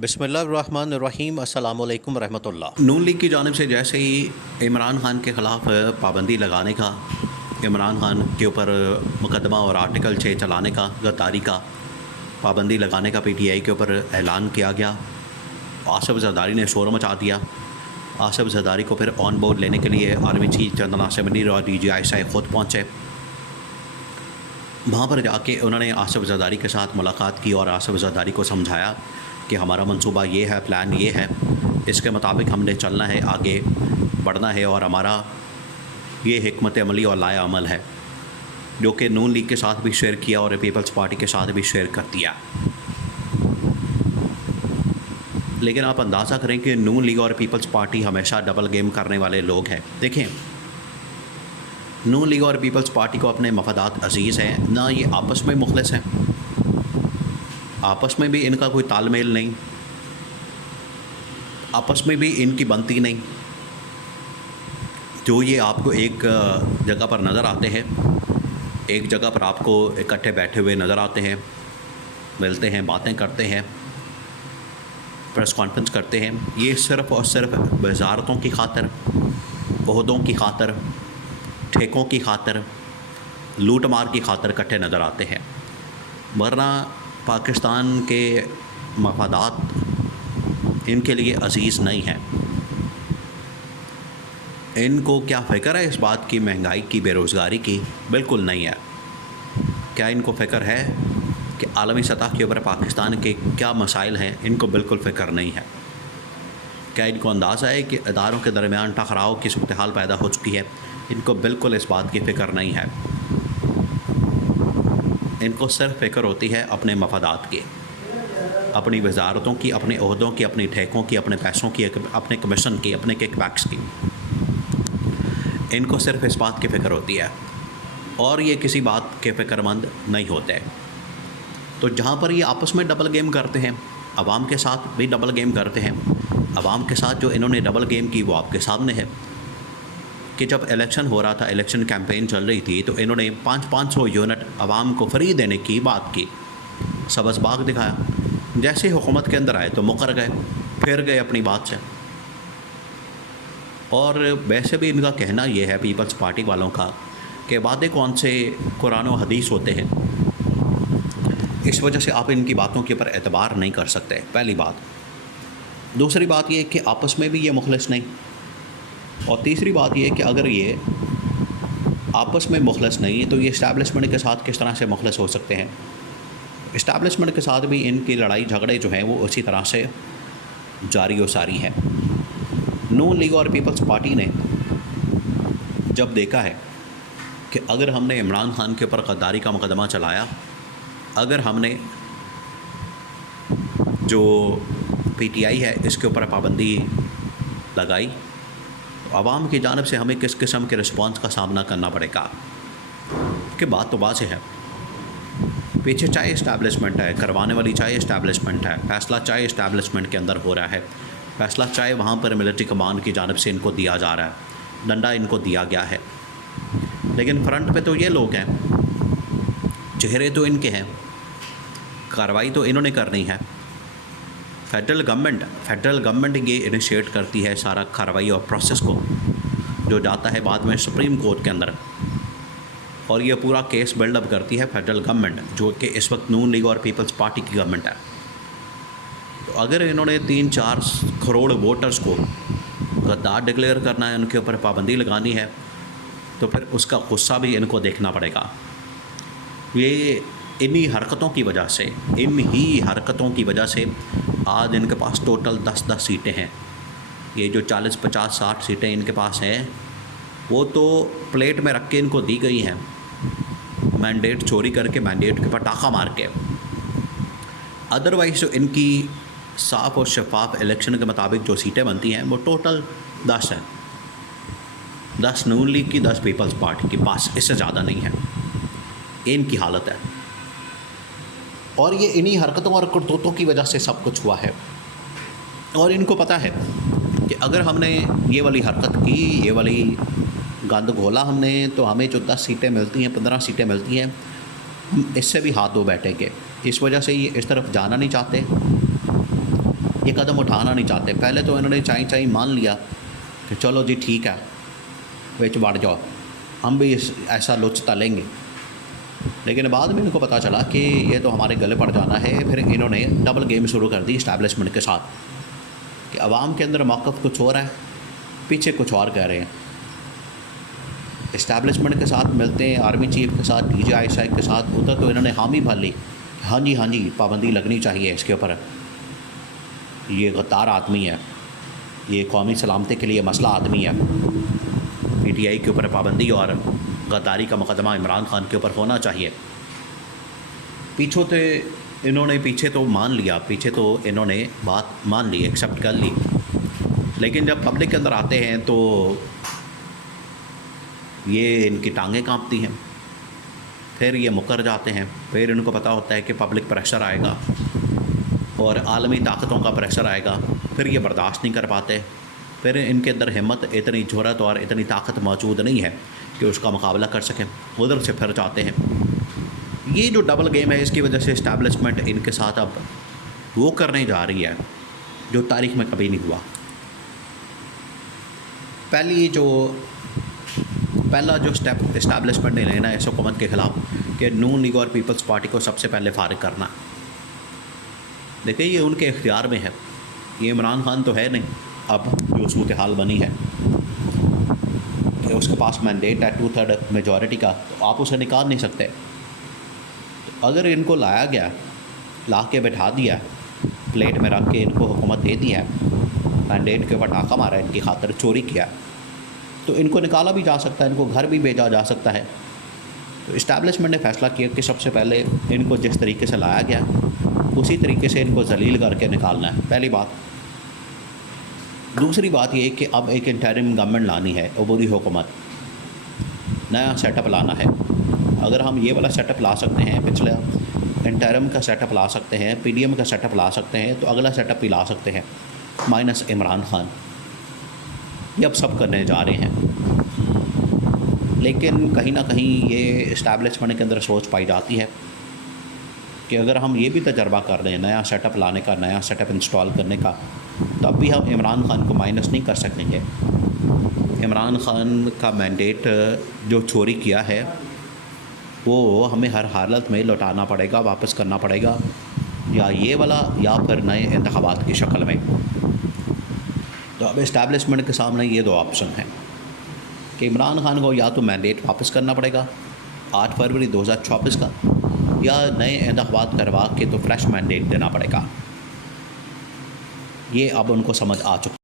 बिस्मिल्लाहिर्रहमानिर्रहीम अस्सलामु अलैकुम रहमतुल्लाह। नून लीग की जानिब से जैसे ही इमरान खान के ख़िलाफ़ पाबंदी लगाने का, इमरान खान के ऊपर मुकदमा और आर्टिकल 6 चलाने का, गद्दारी का, पाबंदी लगाने का पीटीआई के ऊपर ऐलान किया गया, आसिफ ज़रदारी ने शोर मचा दिया। आसिफ ज़रदारी को फिर ऑन बोर्ड लेने के लिए army chief general Nasir Munir और DGI ख़ुद पहुँचे। वहाँ पर जाके उन्होंने आसिफ ज़रदारी के साथ मुलाकात की और आसिफ ज़रदारी को समझाया कि हमारा मंसूबा ये है, प्लान ये है, इसके मुताबिक हमने चलना है, आगे बढ़ना है और हमारा ये हिकमत अमली और लाया अमल है, जो कि नून लीग के साथ भी शेयर किया और पीपल्स पार्टी के साथ भी शेयर कर दिया। लेकिन आप अंदाज़ा करें कि नून लीग और पीपल्स पार्टी हमेशा डबल गेम करने वाले लोग हैं। देखें, नून लीग और पीपल्स पार्टी को अपने मफादात अजीज़ हैं, ना ये आपस में मुखलिस हैं, आपस में भी इनका कोई तालमेल नहीं, आपस में भी इनकी बनती नहीं। जो ये आपको एक जगह पर नज़र आते हैं, एक जगह पर आपको इकट्ठे बैठे हुए नज़र आते हैं, मिलते हैं, बातें करते हैं, प्रेस कॉन्फ्रेंस करते हैं, ये सिर्फ़ और सिर्फ वजारतों की खातर, ओहदों की खातर, ठेकों की खातर, लूट मार की खातर इकट्ठे नज़र आते हैं। वरना पाकिस्तान के मफादात इनके लिए अजीज़ नहीं हैं। इनको क्या फ़िक्र है इस बात की, महंगाई की, बेरोज़गारी की? बिल्कुल नहीं है। क्या इनको फ़िक्र है कि आलमी सतह के ऊपर पाकिस्तान के क्या मसाइल हैं? इनको बिल्कुल फ़िक्र नहीं है। क्या इनको अंदाज़ा है कि इदारों के दरमियान टकराव की सूरत हाल पैदा हो चुकी है? इनको बिल्कुल इस बात की फ़िक्र नहीं है। इनको सिर्फ फ़िक्र होती है अपने मफादात की, अपनी वजारतों की, अपने ओहदों की, अपनी ठेकों की, अपने पैसों की, अपने कमीशन की, अपने किकबैक्स की। इनको सिर्फ इस बात की फ़िक्र होती है और ये किसी बात के फ़िक्रमंद नहीं होते। तो जहाँ पर ये आपस में डबल गेम करते हैं, अवाम के साथ भी डबल गेम करते हैं। अवाम के साथ जो इन्होंने डबल गेम की वो आपके सामने है कि जब इलेक्शन हो रहा था, इलेक्शन कैंपेन चल रही थी, तो इन्होंने 500 यूनिट आवाम को फ्री देने की बात की, सबज़ बाग दिखाया। जैसे ही हुकूमत के अंदर आए तो मुकर गए, फिर गए अपनी बात से। और वैसे भी इनका कहना यह है, पीपल्स पार्टी वालों का, कि वादे कौन से कुरान व हदीस होते हैं, इस वजह से आप इनकी बातों के ऊपर एतबार नहीं कर सकते, पहली बात। दूसरी बात यह कि आपस में भी ये मुखलिस नहीं, और तीसरी बात यह कि अगर ये आपस में मुखलिस नहीं तो ये इस्टेब्लिशमेंट के साथ किस तरह से मुखलिस हो सकते हैं? इस्टेब्लिशमेंट के साथ भी इनकी लड़ाई झगड़े जो हैं वो उसी तरह से जारी व सारी है। नून लीग और पीपल्स पार्टी ने जब देखा है कि अगर हमने इमरान खान के ऊपर गद्दारी का मुकदमा चलाया, अगर हमने जो पीटीआई है इसके ऊपर पाबंदी लगाई, तो आवाम की जानिब से हमें किस किस्म के रिस्पांस का सामना करना पड़ेगा। कि बात तो बात से है, पीछे चाहे इस्टेब्लिशमेंट है, करवाने वाली चाहे इस्टेब्लिशमेंट है, फ़ैसला चाहे इस्टेब्लिशमेंट के अंदर हो रहा है, फ़ैसला चाहे वहाँ पर मिलिट्री कमांड की जानिब से इनको दिया जा रहा है, डंडा इनको दिया गया है, लेकिन फ्रंट पे तो ये लोग हैं, चेहरे तो इनके हैं, कार्रवाई तो इन्होंने करनी है। फेडरल गवर्नमेंट ये इनिशिएट करती है सारा कार्रवाई और प्रोसेस को, जो जाता है बाद में सुप्रीम कोर्ट के अंदर, और ये पूरा केस बिल्डअप करती है फेडरल गवर्नमेंट, जो कि इस वक्त नून लीग और पीपल्स पार्टी की गवर्नमेंट है। तो अगर इन्होंने 3-4 करोड़ वोटर्स को गद्दार डिक्लेयर करना है, उनके ऊपर पाबंदी लगानी है, तो फिर उसका गुस्सा भी इनको देखना पड़ेगा। ये इन्हीं हरकतों की वजह से आज इनके पास टोटल 10-10 सीटें हैं। ये जो 40, 50, 60 सीटें इनके पास हैं, वो तो प्लेट में रख के इनको दी गई हैं, मैंडेट चोरी करके, मैंडेट के ऊपर टाका मार के। अदरवाइज़ जो इनकी साफ़ और शफाफ इलेक्शन के मुताबिक जो सीटें बनती हैं वो टोटल 10 हैं। 10 नून लीग की, 10 पीपल्स पार्टी की, पास इससे ज़्यादा नहीं है। इनकी हालत है, और ये इन्हीं हरकतों और करतूतों की वजह से सब कुछ हुआ है। और इनको पता है कि अगर हमने ये वाली हरकत की, ये वाली गंद घोला हमने, तो हमें जो 10 सीटें मिलती हैं, 15 सीटें मिलती हैं, हम इससे भी हाथ धो बैठेंगे। इस वजह से ये इस तरफ जाना नहीं चाहते, ये कदम उठाना नहीं चाहते। पहले तो इन्होंने चाई मान लिया कि चलो जी ठीक है, विच बढ़ जाओ, हम भी ऐसा लुच तलेंगे। लेकिन बाद में इनको पता चला कि ये तो हमारे गले पड़ जाना है। फिर इन्होंने डबल गेम शुरू कर दी इस्टेब्लिशमेंट के साथ कि आवाम के अंदर मौक़िफ़ कुछ और है, पीछे कुछ और कह रहे हैं। इस्टेब्लिशमेंट के साथ मिलते हैं, आर्मी चीफ के साथ, DGI के साथ, उधर तो इन्होंने हामी भर ली, हाँ जी पाबंदी लगनी चाहिए इसके ऊपर, ये गद्दार आदमी है, ये कौमी सलामती के लिए मसला आदमी है, PTI के ऊपर पाबंदी और गद्दारी का मुकदमा इमरान खान के ऊपर होना चाहिए। पीछे तो मान लिया, पीछे तो इन्होंने बात मान ली, एक्सेप्ट कर ली। लेकिन जब पब्लिक के अंदर आते हैं तो ये इनकी टांगें कांपती हैं, फिर ये मुकर जाते हैं। फिर इनको पता होता है कि पब्लिक प्रेशर आएगा और आलमी ताकतों का प्रेशर आएगा, फिर ये बर्दाश्त नहीं कर पाते। फिर इनके अंदर हिम्मत, इतनी ज़रूरत और इतनी ताकत मौजूद नहीं है कि उसका मुकाबला कर सकें, उधर से फिर जाते हैं। ये जो डबल गेम है, इसकी वजह से इस्टेब्लिशमेंट इनके साथ अब वो करने जा रही है जो तारीख़ में कभी नहीं हुआ। पहला जो स्टेप इस्टेब्लिशमेंट ने लेना है इस हुकूमत के ख़िलाफ़ कि नून लीग और पीपल्स पार्टी को सबसे पहले फारिग करना। देखिए ये उनके इख्तियार में है, ये इमरान खान तो है नहीं। अब जो सूरत हाल बनी है कि उसके पास मैंडेट है 2/3 मेजॉरिटी का, तो आप उसे निकाल नहीं सकते। तो अगर इनको लाया गया, ला के बैठा दिया, प्लेट में रख के इनको हुकूमत दे दी है, मैंडेट के ऊपर टाका मारा, इनकी खातिर चोरी किया, तो इनको निकाला भी जा सकता है, इनको घर भी भेजा जा सकता है। तो इस्टेब्लिशमेंट ने फ़ैसला किया कि सबसे पहले इनको जिस तरीके से लाया गया उसी तरीके से इनको जलील करके निकालना है, पहली बात। दूसरी बात ये कि अब एक इंटरिम गवर्नमेंट लानी है, अबूरी हुकूमत, नया सेटअप लाना है। अगर हम ये वाला सेटअप ला सकते हैं, पिछला इंटरिम का सेटअप ला सकते हैं, PDM का सेटअप ला सकते हैं, तो अगला सेटअप भी ला सकते हैं, माइनस इमरान खान। ये अब सब करने जा रहे हैं। लेकिन कहीं ना कहीं ये इस्टेब्लिशमेंट के अंदर सोच पाई जाती है कि अगर हम ये भी तजर्बा कर रहे हैं नया सेटअप लाने का, नया सेटअप इंस्टॉल करने का, तब भी हम इमरान खान को माइनस नहीं कर सकेंगे। इमरान खान का मैंडेट जो चोरी किया है वो हमें हर हालत में लौटाना पड़ेगा, वापस करना पड़ेगा, या ये वाला या फिर नए इंतखाबात की शक्ल में। तो अब इस्टेब्लिशमेंट के सामने ये दो ऑप्शन हैं कि इमरान खान को या तो मैंडेट वापस करना पड़ेगा 8 फरवरी 2024 का, या नए इंतखाबात करवा के तो फ्रेश मैंडेट देना पड़ेगा। ये अब उनको समझ आ चुका।